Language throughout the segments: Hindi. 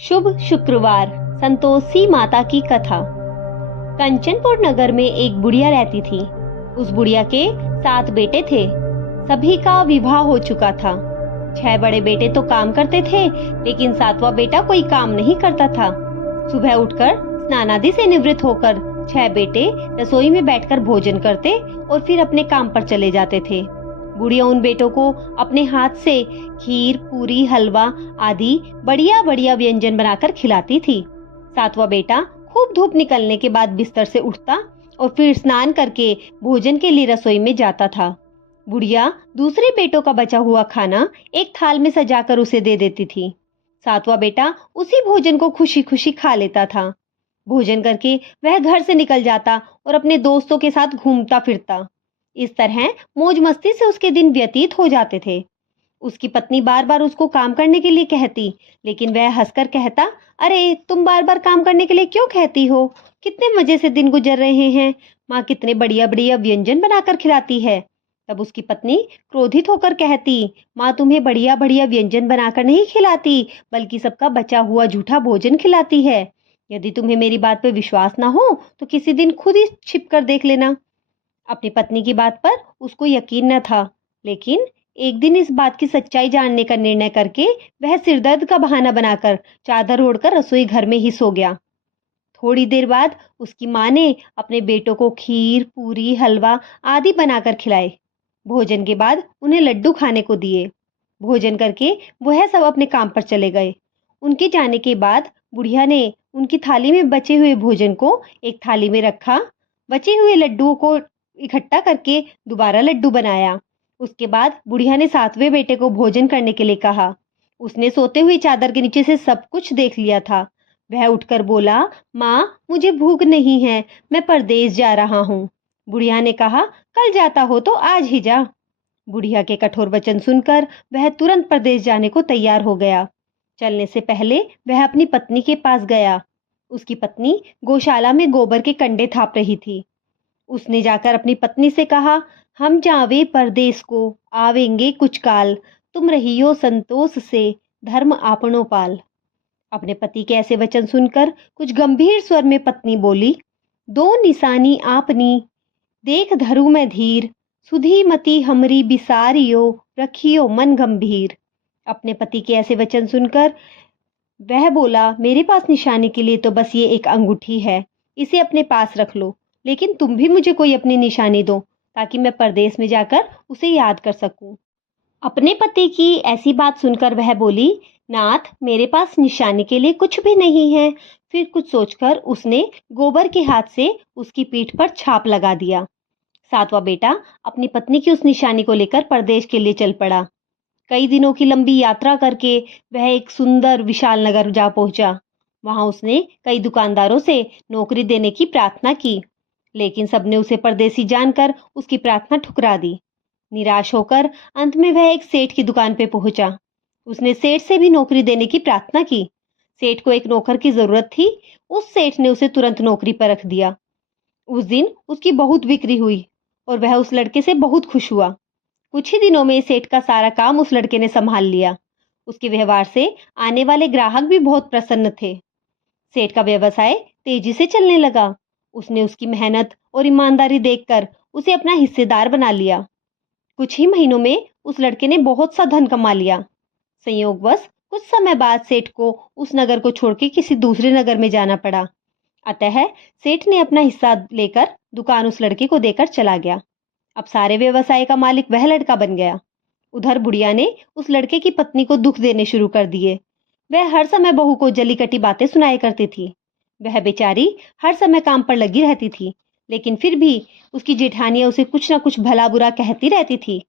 शुभ शुक्रवार। संतोषी माता की कथा। कंचनपुर नगर में एक बुढ़िया रहती थी। उस बुढ़िया के 7 बेटे थे। सभी का विवाह हो चुका था। 6 बड़े बेटे तो काम करते थे, लेकिन 7वां बेटा कोई काम नहीं करता था। सुबह उठकर स्नान आदि से निवृत्त होकर 6 बेटे रसोई में बैठकर भोजन करते और फिर अपने काम पर चले जाते थे। बुढ़िया उन बेटों को अपने हाथ से खीर, पूरी, हलवा आदि बढ़िया बढ़िया व्यंजन बनाकर खिलाती थी। 7वां बेटा खूब धूप निकलने के बाद बिस्तर से उठता और फिर स्नान करके भोजन के लिए रसोई में जाता था। बुढ़िया दूसरे बेटों का बचा हुआ खाना एक थाल में सजाकर उसे दे देती थी। 7वां बेटा उसी भोजन को खुशी खुशी खा लेता था। भोजन करके वह घर से निकल जाता और अपने दोस्तों के साथ घूमता फिरता। इस तरह मौज मस्ती से उसके दिन व्यतीत हो जाते थे। उसकी पत्नी बार बार उसको काम करने के लिए कहती, लेकिन वह हंसकर कहता, अरे तुम बार बार काम करने के लिए क्यों कहती हो? कितने मजे से दिन गुजर रहे हैं। माँ कितने बढ़िया बढ़िया व्यंजन बनाकर खिलाती है। तब उसकी पत्नी क्रोधित होकर कहती, माँ तुम्हें बढ़िया बढ़िया व्यंजन बनाकर नहीं खिलाती, बल्कि सबका बचा हुआ झूठा भोजन खिलाती है। यदि तुम्हें मेरी बात पर विश्वास ना हो तो किसी दिन खुद ही छिप कर देख लेना। अपनी पत्नी की बात पर उसको यकीन न था, लेकिन एक दिन इस बात की सच्चाई जानने का निर्णय करके वह सिरदर्द का बहाना बनाकर चादर ओढ़कर रसोई घर में ही सो गया। थोड़ी देर बाद उसकी माँ ने अपने बेटों को खीर, पूरी, हलवा आदि बनाकर खिलाए। भोजन के बाद उन्हें लड्डू खाने को दिए। भोजन करके वह सब अपने काम पर चले गए। उनके जाने के बाद बुढ़िया ने उनकी थाली में बचे हुए भोजन को एक थाली में रखा, बचे हुए लड्डुओं को इकट्ठा करके दोबारा लड्डू बनाया। उसके बाद बुढ़िया ने 7वें बेटे को भोजन करने के लिए कहा। उसने सोते हुए चादर के नीचे से सब कुछ देख लिया था। वह उठकर बोला, माँ मुझे भूख नहीं है, मैं परदेश जा रहा हूँ। बुढ़िया ने कहा, कल जाता हो तो आज ही जा। बुढ़िया के कठोर वचन सुनकर वह तुरंत परदेश जाने को तैयार हो गया। चलने से पहले वह अपनी पत्नी के पास गया। उसकी पत्नी गौशाला में गोबर के कंडे थाप रही थी। उसने जाकर अपनी पत्नी से कहा, हम जावे परदेस को, आवेंगे कुछ काल, तुम रहियो संतोष से, धर्म आपनो पाल। अपने पति के ऐसे वचन सुनकर कुछ गंभीर स्वर में पत्नी बोली, दो निशानी आपनी, देख धरु मैं धीर, सुधी मति हमरी बिसारियो, रखियो मन गंभीर। अपने पति के ऐसे वचन सुनकर वह बोला, मेरे पास निशानी के लिए तो बस ये एक अंगूठी है, इसे अपने पास रख लो, लेकिन तुम भी मुझे कोई अपनी निशानी दो, ताकि मैं परदेश में जाकर उसे याद कर सकूं। अपने पति की ऐसी बात सुनकर वह बोली, नाथ मेरे पास निशानी के लिए कुछ भी नहीं है। फिर कुछ सोचकर उसने गोबर के हाथ से उसकी पीठ पर छाप लगा दिया। 7वां बेटा अपनी पत्नी की उस निशानी को लेकर परदेश के लिए चल पड़ा। कई दिनों की लंबी यात्रा करके वह एक सुंदर विशाल नगर जा पहुंचा। वहां उसने कई दुकानदारों से नौकरी देने की प्रार्थना की, लेकिन सबने उसे परदेसी जानकर उसकी प्रार्थना ठुकरा दी। निराश होकर अंत में वह एक सेठ की दुकान पे पहुंचा। उसने सेठ से भी नौकरी देने की प्रार्थना की। सेठ को एक नौकर की जरूरत थी। उस सेठ ने उसे तुरंत नौकरी पर रख दिया। उस दिन उसकी बहुत बिक्री हुई और वह उस लड़के से बहुत खुश हुआ। कुछ ही दिनों में सेठ का सारा काम उस लड़के ने संभाल लिया। उसके व्यवहार से आने वाले ग्राहक भी बहुत प्रसन्न थे। सेठ का व्यवसाय तेजी से चलने लगा। उसने उसकी मेहनत और ईमानदारी देखकर उसे अपना हिस्सेदार बना लिया। कुछ ही महीनों में उस लड़के ने बहुत सा धन कमा लिया। संयोगवश कुछ समय बाद सेठ को उस नगर को छोड़कर किसी दूसरे नगर में जाना पड़ा। अतः सेठ ने अपना हिस्सा लेकर दुकान उस लड़के को देकर चला गया। अब सारे व्यवसाय का मालिक वह लड़का बन गया। उधर बुढ़िया ने उस लड़के की पत्नी को दुख देने शुरू कर दिए। वह हर समय बहू को जली कटी बातें सुनाया करती थी। वह बेचारी हर समय काम पर लगी रहती थी, लेकिन फिर भी उसकी जेठानियां उसे कुछ ना कुछ भला बुरा कहती रहती थी।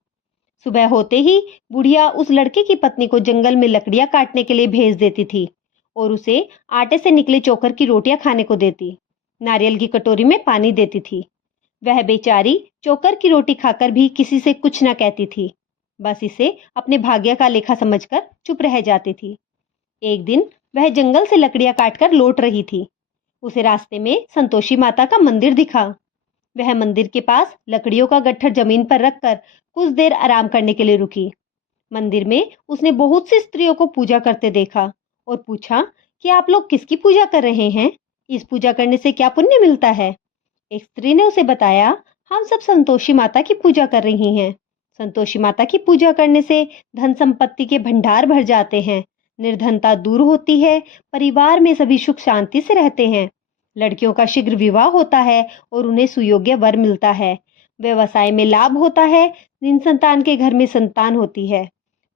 सुबह होते ही बुढ़िया उस लड़के की पत्नी को जंगल में लकड़ियां काटने के लिए भेज देती थी और उसे आटे से निकले चोकर की रोटियां खाने को देती। नारियल की कटोरी में पानी देती थी। वह बेचारी चोकर की रोटी खाकर भी किसी से कुछ न कहती थी, बस इसे अपने भाग्य का लेखा समझकर चुप रह जाती थी। एक दिन वह जंगल से लकड़ियां काटकर लौट रही थी। उसे रास्ते में संतोषी माता का मंदिर दिखा। वह मंदिर के पास लकड़ियों का गट्ठर जमीन पर रखकर कुछ देर आराम करने के लिए रुकी। मंदिर में उसने बहुत सी स्त्रियों को पूजा करते देखा और पूछा, कि आप लोग किसकी पूजा कर रहे हैं? इस पूजा करने से क्या पुण्य मिलता है? एक स्त्री ने उसे बताया, हम सब संतोषी माता की पूजा कर रही हैं। संतोषी माता की पूजा करने से धन संपत्ति के भंडार भर जाते हैं, निर्धनता दूर होती है, परिवार में सभी सुख शांति से रहते हैं, लड़कियों का शीघ्र विवाह होता है और उन्हें सुयोग्य वर मिलता है, व्यवसाय में लाभ होता है, निसंतान के घर में संतान होती है।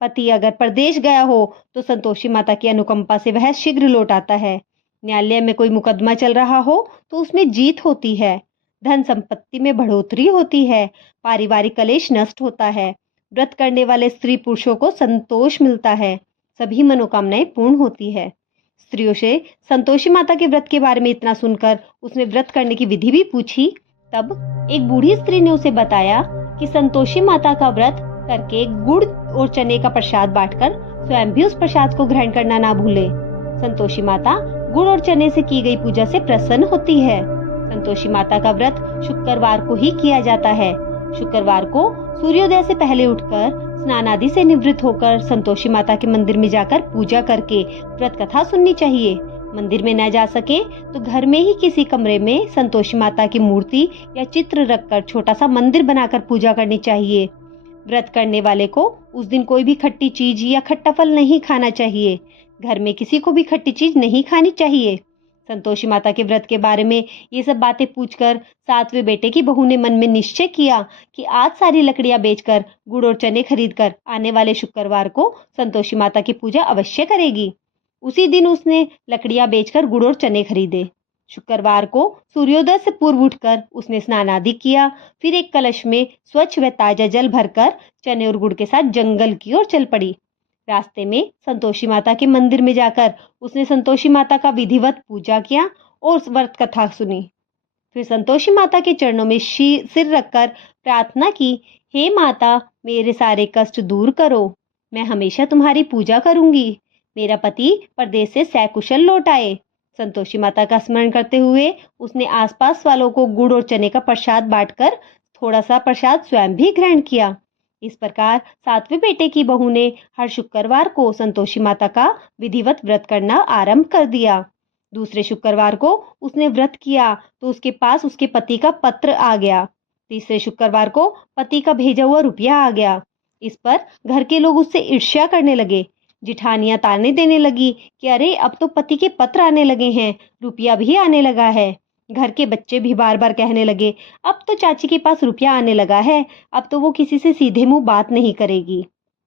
पति अगर परदेश गया हो तो संतोषी माता की अनुकंपा से वह शीघ्र लौट आता है। न्यायालय में कोई मुकदमा चल रहा हो तो उसमें जीत होती है। धन संपत्ति में बढ़ोतरी होती है। पारिवारिक कलेश नष्ट होता है। व्रत करने वाले स्त्री पुरुषों को संतोष मिलता है। सभी मनोकामनाएं पूर्ण होती है। स्त्रियों से संतोषी माता के व्रत के बारे में इतना सुनकर उसने व्रत करने की विधि भी पूछी। तब एक बूढ़ी स्त्री ने उसे बताया कि संतोषी माता का व्रत करके गुड़ और चने का प्रसाद बांटकर स्वयं भी उस प्रसाद को ग्रहण करना ना भूले। संतोषी माता गुड़ और चने से की गई पूजा से प्रसन्न होती है। संतोषी माता का व्रत शुक्रवार को ही किया जाता है। शुक्रवार को सूर्योदय से पहले उठकर स्नान आदि से निवृत्त होकर संतोषी माता के मंदिर में जाकर पूजा करके व्रत कथा सुननी चाहिए। मंदिर में न जा सके तो घर में ही किसी कमरे में संतोषी माता की मूर्ति या चित्र रखकर छोटा सा मंदिर बनाकर पूजा करनी चाहिए। व्रत करने वाले को उस दिन कोई भी खट्टी चीज या खट्टा फल नहीं खाना चाहिए। घर में किसी को भी खट्टी चीज नहीं खानी चाहिए। संतोषी माता के व्रत के बारे में ये सब बातें पूछकर सातवें बेटे की बहू ने मन में निश्चय किया कि आज सारी लकड़ियां बेचकर गुड़ और चने खरीदकर आने वाले शुक्रवार को संतोषी माता की पूजा अवश्य करेगी। उसी दिन उसने लकड़ियां बेचकर गुड़ और चने खरीदे। शुक्रवार को सूर्योदय से पूर्व उठकर उसने स्नान आदि किया। फिर एक कलश में स्वच्छ व ताजा जल भरकर चने और गुड़ के साथ जंगल की ओर चल पड़ी। रास्ते में संतोषी माता के मंदिर में जाकर उसने संतोषी माता का विधिवत पूजा किया और व्रत कथा सुनी। फिर संतोषी माता के चरणों में सिर रखकर प्रार्थना की, हे माता, मेरे सारे कष्ट दूर करो। मैं हमेशा तुम्हारी पूजा करूंगी। मेरा पति परदेश से सकुशल लौट आए। संतोषी माता का स्मरण करते हुए उसने आसपास वालों को गुड़ और चने का प्रसाद बांटकर थोड़ा सा प्रसाद स्वयं भी ग्रहण किया। इस प्रकार सातवें बेटे की बहू ने हर शुक्रवार को संतोषी माता का विधिवत व्रत करना आरंभ कर दिया। दूसरे शुक्रवार को उसने व्रत किया तो उसके पास उसके पति का पत्र आ गया। तीसरे शुक्रवार को पति का भेजा हुआ रुपया आ गया। इस पर घर के लोग उससे ईर्ष्या करने लगे। जिठानियां ताने देने लगी कि अरे अब तो पति के पत्र आने लगे हैं, रुपया भी आने लगा है। घर के बच्चे भी बार बार कहने लगे, अब तो चाची के पास रुपया आने लगा है, अब तो वो किसी से सीधे मुंह बात नहीं करेगी।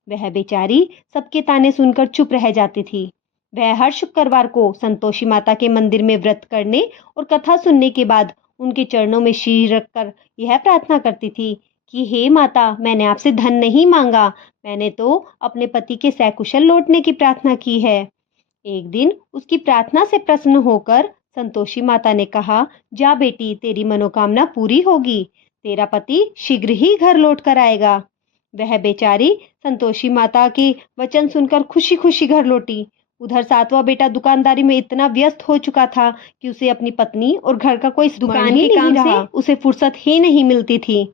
वह बेचारी सबके ताने सुनकर चुप रह जाती थी। वह हर शुक्रवार को संतोषी माता के मंदिर में व्रत करने और कथा सुनने के बाद उनके चरणों में शीश रखकर यह प्रार्थना करती थी कि हे माता, मैंने आपसे धन नहीं मांगा, मैंने तो अपने पति के सकुशल लौटने की प्रार्थना की है। एक दिन उसकी प्रार्थना से प्रसन्न होकर संतोषी माता ने कहा, जा बेटी, तेरी मनोकामना पूरी होगी, तेरा पति शीघ्र ही घर लौट कर आएगा। वह बेचारी संतोषी माता के वचन सुनकर खुशी खुशी घर लौटी। उधर सातवां बेटा दुकानदारी में इतना व्यस्त हो चुका था कि उसे अपनी पत्नी और घर का कोई दुकान के काम से उसे फुर्सत ही नहीं मिलती थी।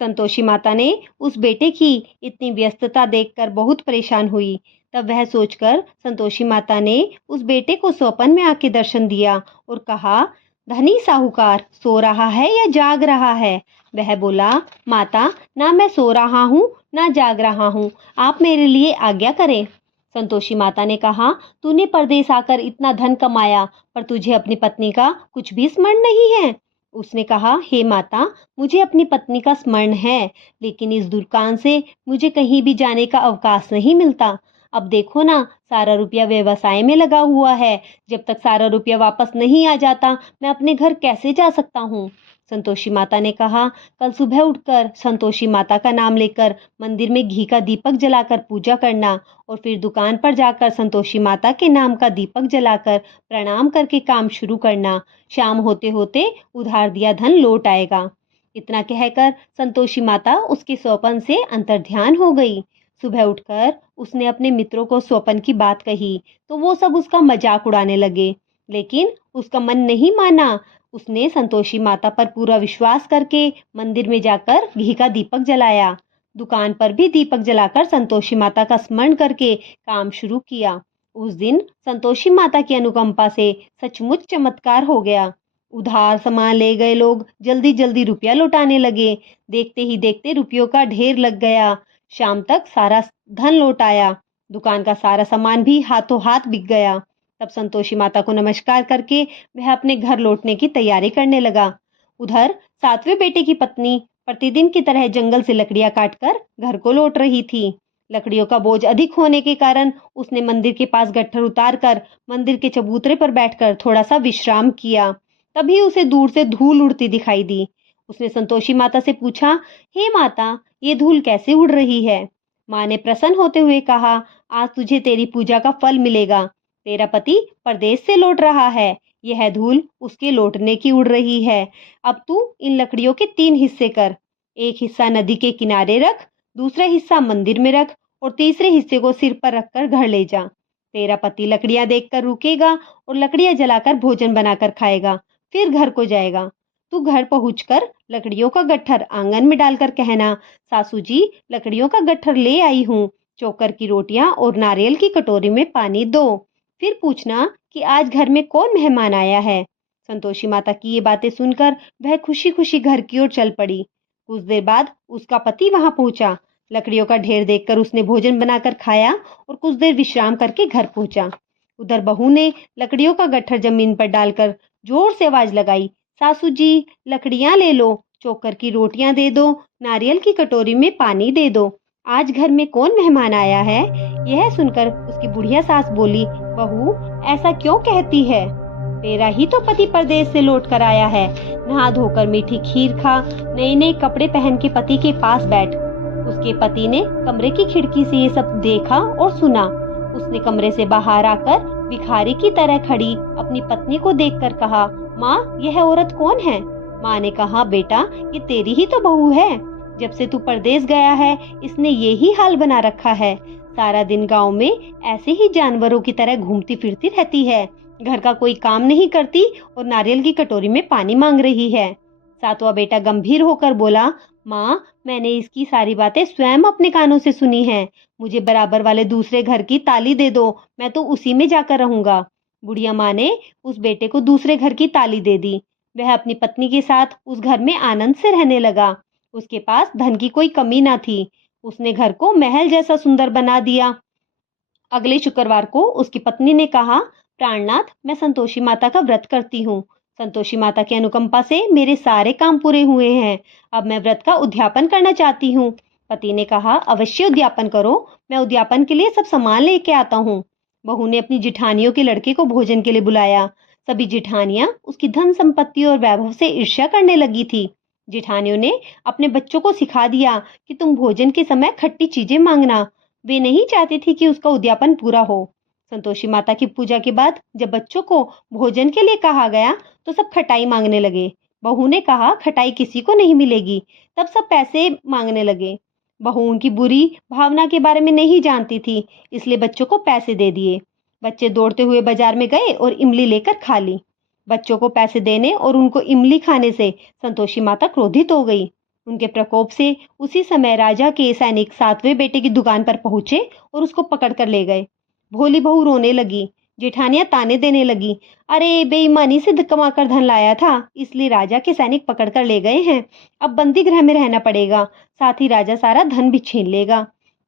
संतोषी माता ने उस बेटे की इतनी व्यस्तता देखकर बहुत परेशान हुई। तब वह सोचकर संतोषी माता ने उस बेटे को स्वप्न में आके दर्शन दिया और कहा, धनी साहूकार सो रहा है या जाग रहा है? वह बोला, माता, ना मैं सो रहा हूँ ना जाग रहा हूँ, आप मेरे लिए आज्ञा करें। संतोषी माता ने कहा, तूने परदेश आकर इतना धन कमाया पर तुझे अपनी पत्नी का कुछ भी स्मरण नहीं है। उसने कहा, हे माता, मुझे अपनी पत्नी का स्मरण है, लेकिन इस दुकान से मुझे कहीं भी जाने का अवकाश नहीं मिलता। अब देखो ना, सारा रुपया व्यवसाय में लगा हुआ है। जब तक सारा रुपया वापस नहीं आ जाता मैं अपने घर कैसे जा सकता हूँ? संतोषी माता ने कहा, कल सुबह उठकर संतोषी माता का नाम लेकर मंदिर में घी का दीपक जलाकर पूजा करना और फिर दुकान पर जाकर संतोषी माता के नाम का दीपक जलाकर प्रणाम करके काम शुरू करना। शाम होते होते उधार दिया धन लौट आएगा। इतना कहकर संतोषी माता उसके स्वप्न से अंतर्ध्यान हो गई। सुबह उठकर उसने अपने मित्रों को स्वप्न की बात कही तो वो सब उसका मजाक उड़ाने लगे, लेकिन उसका मन नहीं माना। उसने संतोषी माता पर पूरा विश्वास करके मंदिर में जाकर घी का दीपक जलाया। दुकान पर भी दीपक जलाकर संतोषी माता का स्मरण करके काम शुरू किया। उस दिन संतोषी माता की अनुकंपा से सचमुच चमत्कार हो गया। उधार सामान ले गए लोग जल्दी जल्दी रुपया लौटाने लगे। देखते ही देखते रुपयों का ढेर लग गया। शाम तक सारा धन लौट आया। दुकान का सारा सामान भी हाथों हाथ बिक गया। तब संतोषी माता को नमस्कार करके वह अपने घर लौटने की तैयारी करने लगा। उधर सातवें बेटे की पत्नी प्रतिदिन की तरह जंगल से लकड़ियां काटकर घर को लौट रही थी। लकड़ियों का बोझ अधिक होने के कारण उसने मंदिर के पास गट्ठर उतारकर मंदिर के चबूतरे पर बैठकर थोड़ा सा विश्राम किया। तभी उसे दूर से धूल उड़ती दिखाई दी। उसने संतोषी माता से पूछा, हे माता, ये धूल कैसे उड़ रही है? माँ ने प्रसन्न होते हुए कहा, आज तुझे तेरी पूजा का फल मिलेगा। तेरा पति परदेश से लौट रहा है। यह धूल उसके लौटने की उड़ रही है। अब तू इन लकड़ियों के 3 हिस्से कर। एक हिस्सा नदी के किनारे रख, दूसरा हिस्सा मंदिर में रख और तीसरे हिस्से को सिर पर रखकर घर ले जा। तेरा पति लकड़ियां देखकर रुकेगा और लकड़ियां जलाकर भोजन बनाकर खाएगा, फिर घर को जाएगा। तू घर पहुंचकर लकड़ियों का गट्ठर आंगन में डालकर कहना, सासू जी, लकड़ियों का गट्ठर ले आई हूँ। चोकर की रोटियां और नारियल की कटोरी में पानी दो। फिर पूछना कि आज घर में कौन मेहमान आया है। संतोषी माता की ये बातें सुनकर वह खुशी खुशी घर की ओर चल पड़ी। कुछ देर बाद उसका पति वहां पहुंचा। लकड़ियों का ढेर देखकर उसने भोजन बनाकर खाया और कुछ देर विश्राम करके घर पहुंचा। उधर बहू ने लकड़ियों का गट्ठर जमीन पर डालकर जोर से आवाज लगाई, सासू जी, लकड़ियां ले लो, चोकर की रोटियां दे दो, नारियल की कटोरी में पानी दे दो। आज घर में कौन मेहमान आया है? यह सुनकर उसकी बुढ़िया सास बोली, बहू, ऐसा क्यों कहती है? तेरा ही तो पति परदेश से लौट कर आया है। नहा धोकर मीठी खीर खा, नए नए कपड़े पहन के पति के पास बैठ। उसके पति ने कमरे की खिड़की से ये सब देखा और सुना। उसने कमरे से बाहर आकर भिखारी की तरह खड़ी अपनी पत्नी को देखकर कहा, माँ, यह औरत कौन है? माँ ने कहा, बेटा, ये तेरी ही तो बहू है। जब से तू परदेश गया है, इसने यही हाल बना रखा है। सारा दिन गांव में ऐसे ही जानवरों की तरह घूमती फिरती रहती है। घर का कोई काम नहीं करती और नारियल की कटोरी में पानी मांग रही है। सातवां बेटा गंभीर होकर बोला, माँ, मैंने इसकी सारी बातें स्वयं अपने कानों से सुनी हैं। मुझे बराबर वाले दूसरे घर की ताली दे दो, मैं तो उसी में जाकर रहूंगा। बुढ़िया माँ ने उस बेटे को दूसरे घर की ताली दे दी। वह अपनी पत्नी के साथ उस घर में आनंद से रहने लगा। उसके पास धन की कोई कमी ना थी। उसने घर को महल जैसा सुंदर बना दिया। अगले शुक्रवार को उसकी पत्नी ने कहा, प्राणनाथ, मैं संतोषी माता का व्रत करती हूँ। संतोषी माता की अनुकंपा से मेरे सारे काम पूरे हुए हैं। अब मैं व्रत का उद्यापन करना चाहती हूँ। पति ने कहा, अवश्य उद्यापन करो, मैं उद्यापन के लिए सब सामान लेके आता हूँ। बहू ने अपनी जिठानियों के लड़के को भोजन के लिए बुलाया। सभी जिठानियां उसकी धन संपत्ति और वैभव से ईर्ष्या करने लगी थी। जिठानियों ने अपने बच्चों को सिखा दिया कि तुम भोजन के समय खट्टी चीजें मांगना। वे नहीं चाहती थी कि उसका उद्यापन पूरा हो। संतोषी माता की पूजा के बाद जब बच्चों को भोजन के लिए कहा गया तो सब खटाई मांगने लगे। बहू ने कहा, खटाई किसी को नहीं मिलेगी। तब सब पैसे मांगने लगे। बहू उनकी बुरी भावना के बारे में नहीं जानती थी, इसलिए बच्चों को पैसे दे दिए। बच्चे दौड़ते हुए बाजार में गए और इमली लेकर खा ली। बच्चों को पैसे देने और उनको इमली खाने से संतोषी माता क्रोधित हो गई। उनके प्रकोप से उसी समय राजा के सैनिक सातवें बेटे की दुकान पर पहुंचे और उसको पकड़ कर ले गए। भोली बहू रोने लगी। जेठानियां ताने देने लगी, अरे, बेईमानी से कमा कर धन लाया था, इसलिए राजा के सैनिक पकड़ कर ले गए हैं। अब बंदी गृह में रहना पड़ेगा, साथ ही राजा सारा धन भी छीन लेगा।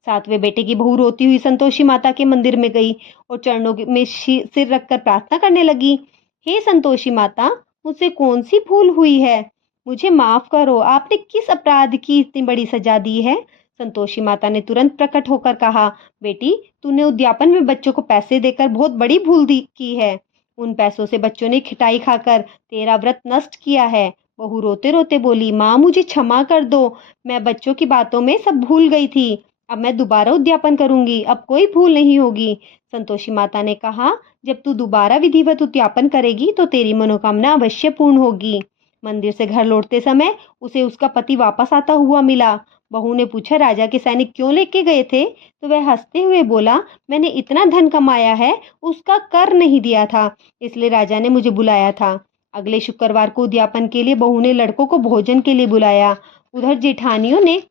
सातवें बेटे की बहू रोती हुई संतोषी माता के मंदिर में गई और चरणों में सिर रखकर प्रार्थना करने लगी, हे संतोषी माता, मुझसे कौन सी भूल हुई है? मुझे माफ करो, आपने किस अपराध की इतनी बड़ी सजा दी है? संतोषी माता ने तुरंत प्रकट होकर कहा, बेटी, तूने उद्यापन में बच्चों को पैसे देकर बहुत बड़ी भूल की है। उन पैसों से बच्चों ने खिटाई खाकर तेरा व्रत नष्ट किया है। बहू रोते रोते बोली, माँ, मुझे क्षमा कर दो, मैं बच्चों की बातों में सब भूल गई थी। अब मैं दोबारा उद्यापन करूंगी, अब कोई भूल नहीं होगी। संतोषी माता ने कहा, जब तू दोबारा विधिवत उद्यापन करेगी तो तेरी मनोकामना अवश्य पूर्ण होगी। मंदिर से घर लौटते समय उसे उसका पति वापस आता हुआ मिला। बहू ने पूछा, राजा के सैनिक क्यों लेके गए थे? तो वह हंसते हुए बोला, मैंने इतना धन कमाया है, उसका कर नहीं दिया था, इसलिए राजा ने मुझे बुलाया था। अगले शुक्रवार को उद्यापन के लिए बहू ने लड़कों को भोजन के लिए बुलाया। उधर जेठानियों ने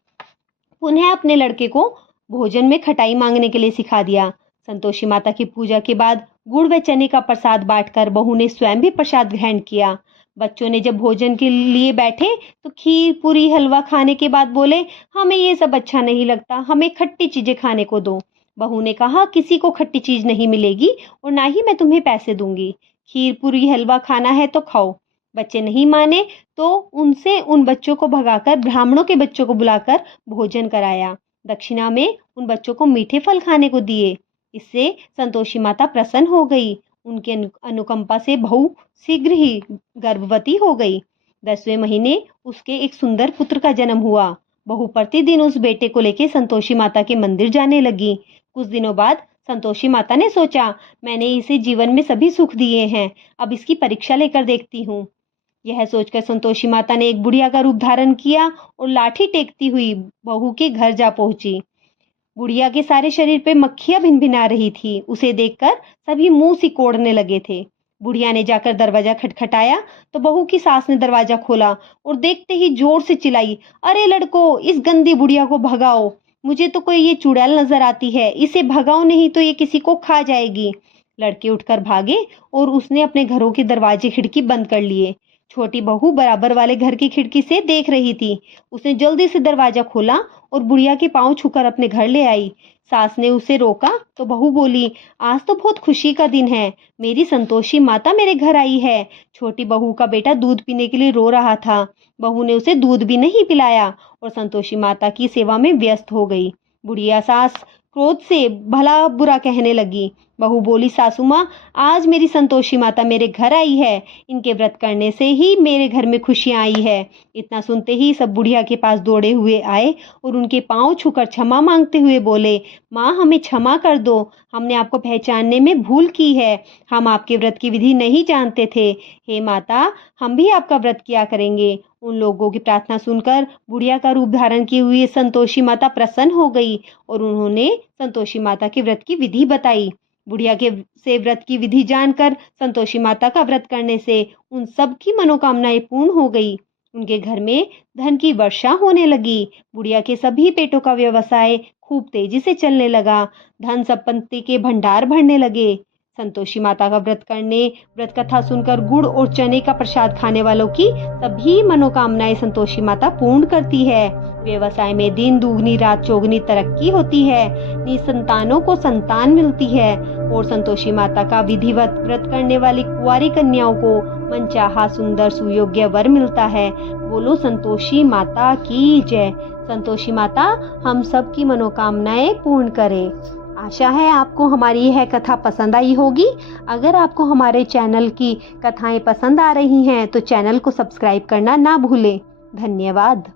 पुनः अपने लड़के को भोजन में खटाई मांगने के लिए सिखा दिया। संतोषी माता की पूजा के बाद गुड़ व चने का प्रसाद बांटकर बहू ने स्वयं भी प्रसाद ग्रहण किया। बच्चों ने जब भोजन के लिए बैठे तो खीर पूरी हलवा खाने के बाद बोले, हमें ये सब अच्छा नहीं लगता, हमें खट्टी चीजें खाने को दो। बहू ने कहा, किसी को खट्टी चीज नहीं मिलेगी और ना ही मैं तुम्हें पैसे दूंगी। खीर पूरी हलवा खाना है तो खाओ। बच्चे नहीं माने तो उनसे उन बच्चों को भगाकर ब्राह्मणों के बच्चों को बुलाकर भोजन कराया। दक्षिणा में उन बच्चों को मीठे फल खाने को दिए। इससे संतोषी माता प्रसन्न हो गई। उनके अनुकंपा से बहू शीघ्र ही गर्भवती हो गई। 10वें महीने उसके एक सुंदर पुत्र का जन्म हुआ। बहू प्रतिदिन उस बेटे को लेकर संतोषी माता के मंदिर जाने लगी। कुछ दिनों बाद संतोषी माता ने सोचा, मैंने इसे जीवन में सभी सुख दिए हैं, अब इसकी परीक्षा लेकर देखती हूँ। यह सोचकर संतोषी माता ने एक बुढ़िया का रूप धारण किया और लाठी टेकती हुई बहू के घर जा पहुंची। बुढ़िया के सारे शरीर पे मक्खियां भिनभिना रही थी। उसे देखकर सभी मुंह सिकोड़ने लगे थे। बुढ़िया ने जाकर दरवाजा खटखटाया तो बहू की सास ने दरवाजा खोला और देखते ही जोर से चिल्लाई, अरे लड़को, इस गंदी बुढ़िया को भगाओ। मुझे तो कोई ये चुड़ैल नजर आती है, इसे भगाओ नहीं तो ये किसी को खा जाएगी। लड़के उठकर भागे और उसने अपने घरों के दरवाजे खिड़की बंद कर लिए। छोटी बहू बराबर वाले घर की खिड़की से देख रही थी। उसने जल्दी से दरवाजा खोला और बुढ़िया के पांव छूकर अपने घर ले आई। सास ने उसे रोका तो बहू बोली, आज तो बहुत खुशी का दिन है, मेरी संतोषी माता मेरे घर आई है। छोटी बहू का बेटा दूध पीने के लिए रो रहा था। बहू ने उसे दूध भी नहीं पिलाया और संतोषी माता की सेवा में व्यस्त हो गई। बुढ़िया सास क्रोध से भला बुरा कहने लगी। बहू बोली, सासू माँ, आज मेरी संतोषी माता मेरे घर आई है, इनके व्रत करने से ही मेरे घर में खुशियां आई है। इतना सुनते ही सब बुढ़िया के पास दौड़े हुए आए और उनके पांव छूकर क्षमा मांगते हुए बोले, माँ हमें क्षमा कर दो, हमने आपको पहचानने में भूल की है, हम आपके व्रत की विधि नहीं जानते थे। हे माता, हम भी आपका व्रत किया करेंगे। उन लोगों की प्रार्थना सुनकर बुढ़िया का रूप धारण किए हुए संतोषी माता प्रसन्न हो गई और उन्होंने संतोषी माता के व्रत की विधि बताई। बुढ़िया के से व्रत की विधि जानकर संतोषी माता का व्रत करने से उन सब की मनोकामनाएं पूर्ण हो गई। उनके घर में धन की वर्षा होने लगी। बुढ़िया के सभी पेटों का व्यवसाय खूब तेजी से चलने लगा। धन संपत्ति के भंडार भरने लगे। संतोषी माता का व्रत कथा सुनकर गुड़ और चने का प्रसाद खाने वालों की सभी मनोकामनाएं संतोषी माता पूर्ण करती है। व्यवसाय में दिन दुगनी रात चौगुनी तरक्की होती है। निसंतानों को संतान मिलती है और संतोषी माता का विधिवत व्रत करने वाली कुंवारी कन्याओं को मनचाहा सुंदर सुयोग्य वर मिलता है। बोलो संतोषी माता की जय। संतोषी माता हम सब की मनोकामनाएं पूर्ण करे। आशा है आपको हमारी यह कथा पसंद आई होगी। अगर आपको हमारे चैनल की कथाएं पसंद आ रही हैं तो चैनल को सब्सक्राइब करना ना भूलें। धन्यवाद।